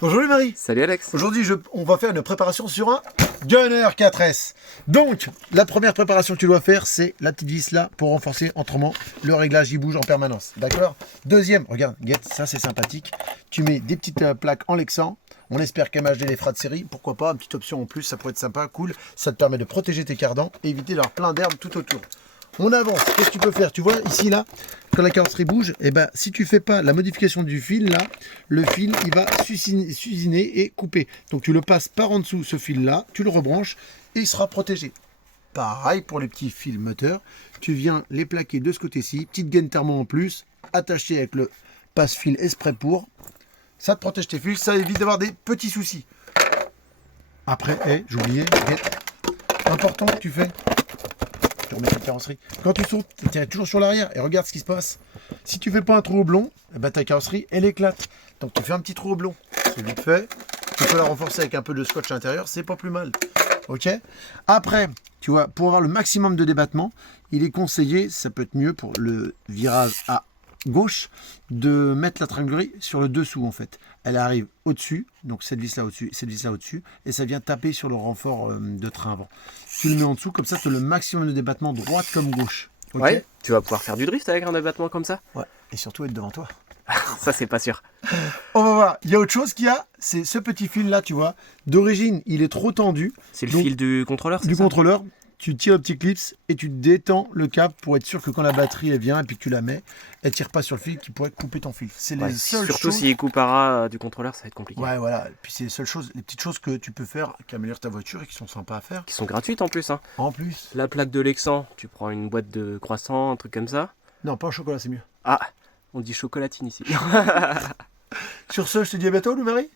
Bonjour les Marie. Salut Alex. Aujourd'hui, on va faire une préparation sur un Gunner 4S. Donc, la première préparation que tu dois faire, c'est la petite vis là pour renforcer autrement. Le réglage, il bouge en permanence. D'accord. Deuxième, regarde, guette, ça c'est sympathique. Tu mets des petites plaques en lexan. On espère qu'MHD les fera de série. Pourquoi pas, une petite option en plus, ça pourrait être sympa, cool. Ça te permet de protéger tes cardans et éviter d'avoir plein d'herbes tout autour. On avance, qu'est-ce que tu peux faire? Tu vois ici là, quand la carrosserie bouge, et ben si tu fais pas la modification du fil là, le fil il va s'usiner et couper. Donc tu le passes par en dessous ce fil là, tu le rebranches et il sera protégé. Pareil pour les petits fils moteurs, tu viens les plaquer de ce côté-ci, petite gaine thermo en plus, attaché avec le passe-fil exprès pour. Ça te protège tes fils, ça évite d'avoir des petits soucis. Après, j'oubliais, important que tu fais. Tu remets ta carrosserie. Quand tu sautes, tu es toujours sur l'arrière et regarde ce qui se passe. Si tu fais pas un trou oblong, eh ben ta carrosserie elle éclate. Donc tu fais un petit trou oblong. C'est vite fait. Tu peux la renforcer avec un peu de scotch à l'intérieur, c'est pas plus mal. Ok. Après, tu vois, pour avoir le maximum de débattement, il est conseillé, ça peut être mieux pour le virage à gauche, de mettre la tringlerie sur le dessous en fait. Elle arrive au-dessus, donc cette vis là au-dessus, cette vis là au-dessus, et ça vient taper sur le renfort de train avant. Tu le mets en dessous, comme ça tu as le maximum de débattement droite comme gauche. Okay. Ouais, tu vas pouvoir faire du drift avec un débattement comme ça. Ouais, et surtout être devant toi. Ça c'est pas sûr. On va voir, il y a autre chose qu'il y a, c'est ce petit fil là, tu vois. D'origine, il est trop tendu. C'est le fil du contrôleur, c'est ça? Du contrôleur. Tu tires le petit clips et tu détends le câble pour être sûr que quand la batterie elle vient et puis que tu la mets, elle tire pas sur le fil qui pourrait couper ton fil. C'est les seules surtout choses. s'il coupera du contrôleur, ça va être compliqué. Ouais, voilà. Et puis c'est les seules choses, les petites choses que tu peux faire qui améliorent ta voiture et qui sont sympas à faire. Qui sont gratuites en plus. Hein. En plus. La plaque de Lexan, tu prends une boîte de croissants, un truc comme ça. Non, pas au chocolat, c'est mieux. Ah, on dit chocolatine ici. Sur ce, je te dis à bientôt, Lou Marie.